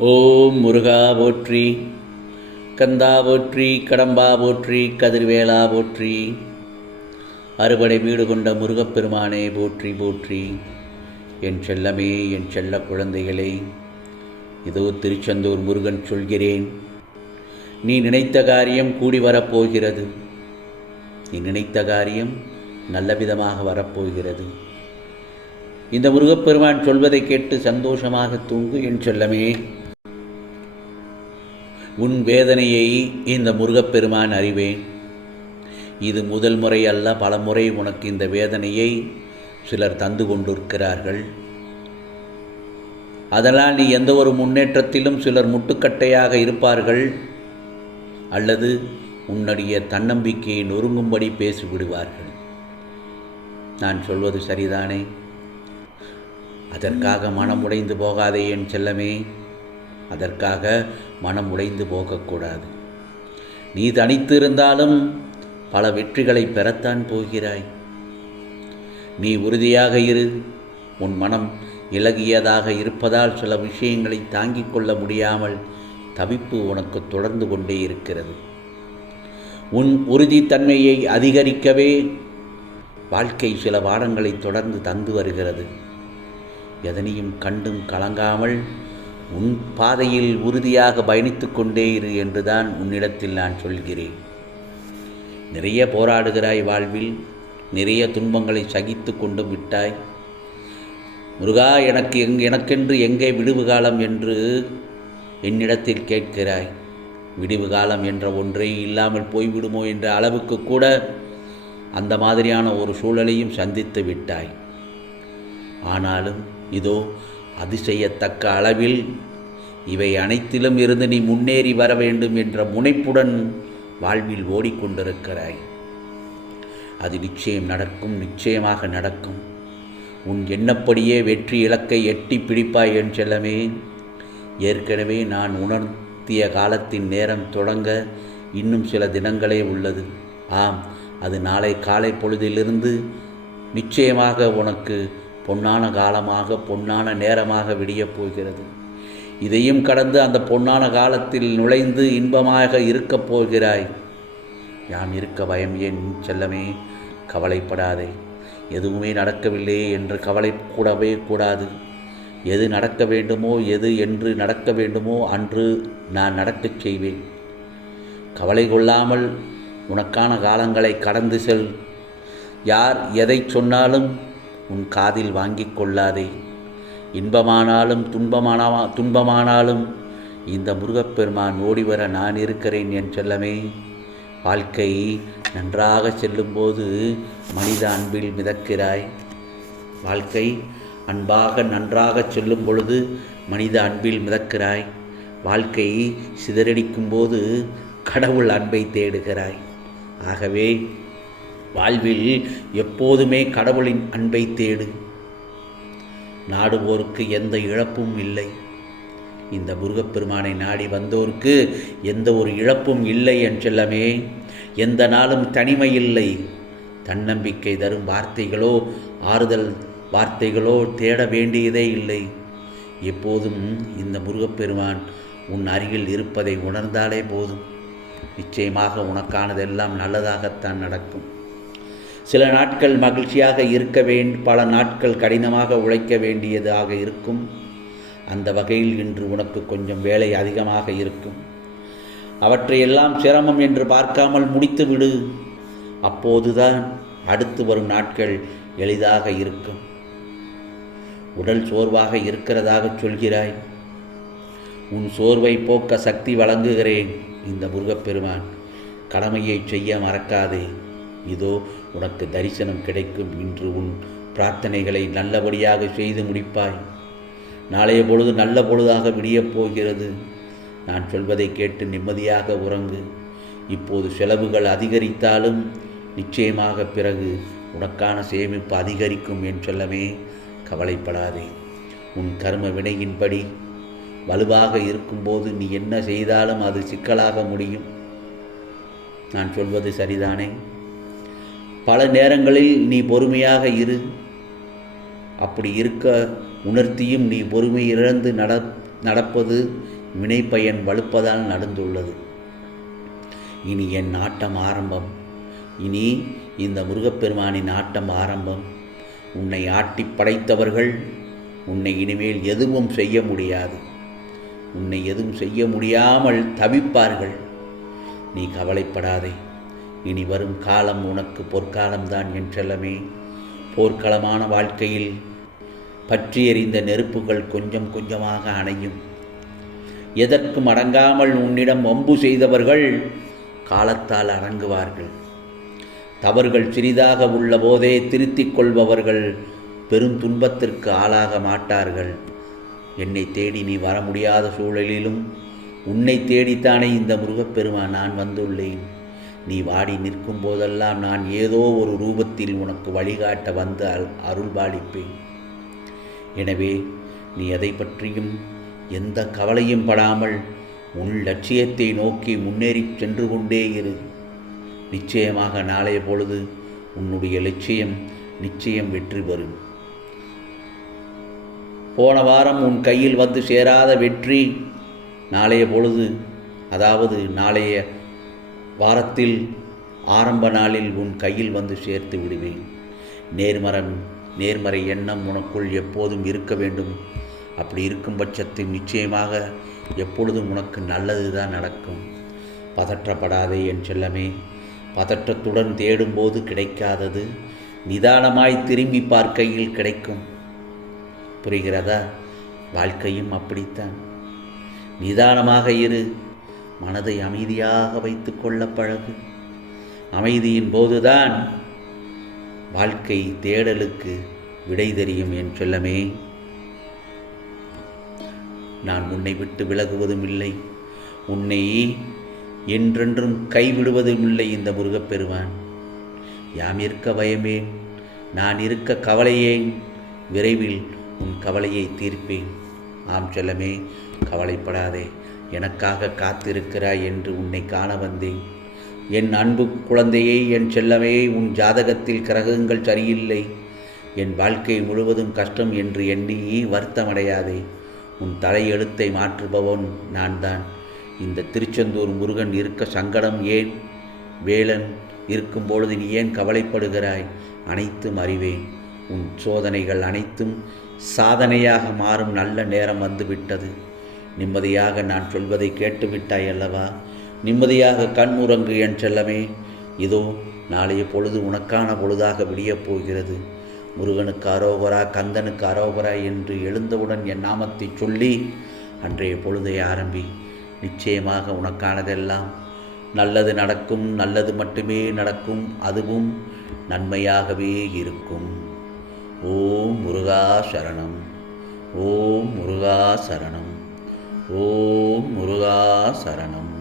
ஓம் முருகா போற்றி, கந்தா போற்றி, கடம்பா போற்றி, கதிர்வேலா போற்றி, அறுபடை வீடு கொண்ட முருகப்பெருமானே போற்றி போற்றி. என் செல்லமே, என் செல்ல குழந்தைகளே, இதோ திருச்செந்தூர் முருகன் சொல்கிறேன். நீ நினைத்த காரியம் கூடி வரப்போகிறது. நீ நினைத்த காரியம் நல்ல விதமாக வரப்போகிறது. இந்த முருகப்பெருமான் சொல்வதை கேட்டு சந்தோஷமாக தூங்கு என் செல்லமே. உன் வேதனையை இந்த முருகப்பெருமான் அறிவேன். இது முதல் முறை அல்ல, பல முறை உனக்கு இந்த வேதனையை சிலர் தந்து கொண்டிருக்கிறார்கள். அதனால் நீ எந்த ஒரு முன்னேற்றத்திலும் சிலர் முட்டுக்கட்டையாக இருப்பார்கள், அல்லது உன்னுடைய தன்னம்பிக்கையை நொறுங்கும்படி பேசிவிடுவார்கள். நான் சொல்வது சரிதானே? அதற்காக மனம் உடைந்து போகாதே என் செல்லமே. அதற்காக மனம் உடைந்து போகக்கூடாது. நீ தனித்து இருந்தாலும் பல வெற்றிகளை பெறத்தான் போகிறாய். நீ உறுதியாக இரு. உன் மனம் இலகியதாக இருப்பதால் சில விஷயங்களை தாங்கிக் கொள்ள முடியாமல் தவிப்பு உனக்கு தொடர்ந்து கொண்டே இருக்கிறது. உன் உறுதித்தன்மையை அதிகரிக்கவே வாழ்க்கை சில பாடங்களை தொடர்ந்து தந்து வருகிறது. எதனையும் கண்டும் கலங்காமல் உன் பாதையில் உறுதியாக பயணித்து கொண்டே இரு என்றுதான் உன்னிடத்தில் நான் சொல்கிறேன். நிறைய போராடுகிறாய் வாழ்வில், நிறைய துன்பங்களை சகித்து கொண்டு விட்டாய். முருகா, எனக்கென்று எங்கே விடுவு காலம் என்று என்னிடத்தில் கேட்கிறாய். விடிவு காலம் என்ற ஒன்றே இல்லாமல் போய்விடுமோ என்ற அளவுக்கு கூட அந்த மாதிரியான ஒரு சூழலையும் சந்தித்து விட்டாய். ஆனாலும் இதோ அதிசயத்தக்க அளவில் இவை அனைத்திலும் இருந்து நீ முன்னேறி வர வேண்டும் என்ற முனைப்புடன் வாழ்வில் ஓடிக்கொண்டிருக்கிறாய். அது நிச்சயம் நடக்கும், நிச்சயமாக நடக்கும். உன் எண்ணப்படியே வெற்றி இலக்கை எட்டி பிடிப்பாய் என் செல்லமே. ஏற்கனவே நான் உணர்த்திய காலத்தின் நேரம் தொடங்க இன்னும் சில தினங்களே உள்ளது. ஆம், அது நாளை காலை பொழுதிலிருந்து நிச்சயமாக உனக்கு பொன்னான காலமாக, பொன்னான நேரமாக விடியப் போகிறது. இதையும் கடந்து அந்த பொன்னான காலத்தில் நுழைந்து இன்பமாக இருக்கப் போகிறாய். யாம் இருக்க பயம் ஏன் செல்லமே? கவலைப்படாதே. எதுவுமே நடக்கவில்லை என்று கவலை கூடவே கூடாது. எது நடக்க வேண்டுமோ, எது என்று நடக்க வேண்டுமோ அன்று நான் நடக்கச் செய்வேன். கவலை கொள்ளாமல் உனக்கான காலங்களை கடந்து செல். யார் எதை சொன்னாலும் உன் காதில் வாங்கிக் கொள்ளாதே. இன்பமானாலும் துன்பமானாலும் இந்த முருகப்பெருமான் ஓடிவர நான் இருக்கிறேன் என் செல்லமே. வாழ்க்கை நன்றாக செல்லும்போது மனித அன்பில் மிதக்கிறாய். வாழ்க்கை அன்பாக நன்றாக செல்லும் பொழுது மனித அன்பில் மிதக்கிறாய். வாழ்க்கை சிதறடிக்கும் போது கடவுள் அன்பை தேடுகிறாய். ஆகவே வாழ்வில் எப்போதுமே கடவுளின் அன்பை தேடு. நாடுவோருக்கு எந்த இழப்பும் இல்லை. இந்த முருகப்பெருமானை நாடி வந்தோருக்கு எந்த ஒரு இழப்பும் இல்லை என் செல்லமே. எந்த நாளும் தனிமை இல்லை. தன்னம்பிக்கை தரும் வார்த்தைகளோ, ஆறுதல் வார்த்தைகளோ தேட வேண்டியதே இல்லை. எப்போதும் இந்த முருகப்பெருமான் உன் அருகில் இருப்பதை உணர்ந்தாலே போதும். நிச்சயமாக உனக்கானதெல்லாம் நல்லதாகத்தான் நடக்கும். சில நாட்கள் மகிழ்ச்சியாக இருக்க பல நாட்கள் கடினமாக உழைக்க வேண்டியதாக இருக்கும். அந்த வகையில் இன்று உனக்கு கொஞ்சம் வேலை அதிகமாக இருக்கும். அவற்றையெல்லாம் சிரமம் என்று பார்க்காமல் முடித்து விடு. அப்போதுதான் அடுத்து வரும் நாட்கள் எளிதாக இருக்கும். உடல் சோர்வாக இருக்கிறதாக சொல்கிறாய். உன் சோர்வை போக்க சக்தி வழங்குகிறேன் இந்த முருகப்பெருமான். கடமையை செய்ய மறக்காதே. இதோ உனக்கு தரிசனம் கிடைக்கும். இன்று உன் பிரார்த்தனைகளை நல்லபடியாக செய்து முடிப்பாய். நாளைய பொழுது நல்ல பொழுதாக விடியப் போகிறது. நான் சொல்வதை கேட்டு நிம்மதியாக உறங்கு. இப்போது செலவுகள் அதிகரித்தாலும் நிச்சயமாக பிறகு உனக்கான சேமிப்பு அதிகரிக்கும் என் செல்லமே. கவலைப்படாதே. உன் கர்ம வினையின்படி வலுவாக இருக்கும்போது நீ என்ன செய்தாலும் அது சிக்கலாக முடியும். நான் சொல்வது சரிதானே? பல நேரங்களில் நீ பொறுமையாக இரு. அப்படி இருக்க உணர்த்தியும் நீ பொறுமை இழந்து நடப்பது வினைப்பயன் வலுப்பதால் நடந்துள்ளது. இனி என் ஆட்டம் ஆரம்பம். இனி இந்த முருகப்பெருமானின் ஆட்டம் ஆரம்பம். உன்னை ஆட்டி படைத்தவர்கள் உன்னை இனிமேல் எதுவும் செய்ய முடியாது. உன்னை எதுவும் செய்ய முடியாமல் தவிப்பார்கள். நீ கவலைப்படாதே. இனி வரும் காலம் உனக்கு பொற்காலம்தான் என் செல்லமே. போர்க்களமான வாழ்க்கையில் பற்றி எறிந்த நெருப்புகள் கொஞ்சம் கொஞ்சமாக அணையும். எதற்கும் அடங்காமல் உன்னிடம் வம்பு செய்தவர்கள் காலத்தால் அடங்குவார்கள். தவறுகள் சிறிதாக உள்ள போதே திருத்திக் கொள்பவர்கள் பெரும் துன்பத்திற்கு ஆளாக மாட்டார்கள். என்னை தேடி நீ வர முடியாத சூழலிலும் உன்னை தேடித்தானே இந்த முருகப்பெருமான் நான் வந்துள்ளேன். நீ வாடி நிற்கும் போதெல்லாம் நான் ஏதோ ஒரு ரூபத்தில் உனக்கு வழிகாட்ட வந்து அருள்பாலிப்பேன். எனவே நீ எதை பற்றியும் எந்த கவலையும் படாமல் உன் லட்சியத்தை நோக்கி முன்னேறி சென்று கொண்டே இரு. நிச்சயமாக நாளைய பொழுது உன்னுடைய லட்சியம் நிச்சயம் வெற்றி பெறும். போன வாரம் உன் கையில் வந்து சேராத வெற்றி நாளைய பொழுது, அதாவது நாளைய வாரத்தில் ஆரம்ப நாளில் உன் கையில் வந்து சேர்த்து விடுவேன். நேர்மறை எண்ணம் உனக்குள் எப்போதும் இருக்க வேண்டும். அப்படி இருக்கும் பட்சத்தில் நிச்சயமாக எப்பொழுதும் உனக்கு நல்லது தான் நடக்கும். பதற்றப்படாதே என் செல்லமே. பதற்றத்துடன் தேடும்போது கிடைக்காதது நிதானமாய் திரும்பி பார்க்கையில் கிடைக்கும். புரிகிறதா? வாழ்க்கையும் அப்படித்தான். நிதானமாக இரு. மனதை அமைதியாக வைத்து கொள்ள பழகு. அமைதியின் போதுதான் வாழ்க்கை தேடலுக்கு விடை தெரியும் என் செல்லமே. நான் உன்னை விட்டு விலகுவதும் இல்லை, உன்னை என்றென்றும் கைவிடுவதும் இல்லை இந்த முருகப்பெருமான். யாம் இருக்க பயமேன், நான் இருக்க கவலையேன். விரைவில் உன் கவலையை தீர்ப்பேன். ஆம் செல்லமே, கவலைப்படாதே. எனக்காக காத்திருக்கிறாய் என்று உன்னை காண வந்தேன். என் அன்பு குழந்தையை, என் செல்லமே, உன் ஜாதகத்தில் கிரகங்கள் சரியில்லை, என் வாழ்க்கை முழுவதும் கஷ்டம் என்று எண்ணி வருத்தமடையாதே. உன் தலையெழுத்தை மாற்றுபவன் நான் தான். இந்த திருச்செந்தூர் முருகன் இருக்க சங்கடம் ஏன்? வேலன் இருக்கும்பொழுது நீ ஏன் கவலைப்படுகிறாய்? அனைத்தும் அறிவேன். உன் சோதனைகள் அனைத்தும் சாதனையாக மாறும் நல்ல நேரம் வந்துவிட்டது. நிம்மதியாக நான் சொல்வதை கேட்டுவிட்டாய் அல்லவா? நிம்மதியாக கண்முறங்கு என் செல்லமே. இதோ நாளைய பொழுது உனக்கான பொழுதாக விடியப் போகிறது. முருகனுக்கு அரோகரா, கந்தனுக்கு அரோகரா என்று எழுந்தவுடன் என் நாமத்தை சொல்லி அன்றைய பொழுதை ஆரம்பி. நிச்சயமாக உனக்கானதெல்லாம் நல்லது நடக்கும். நல்லது மட்டுமே நடக்கும். அதுவும் நன்மையாகவே இருக்கும். ஓம் முருகா சரணம். ஓம் முருகா சரணம். ஓம் முருகா சரணம்.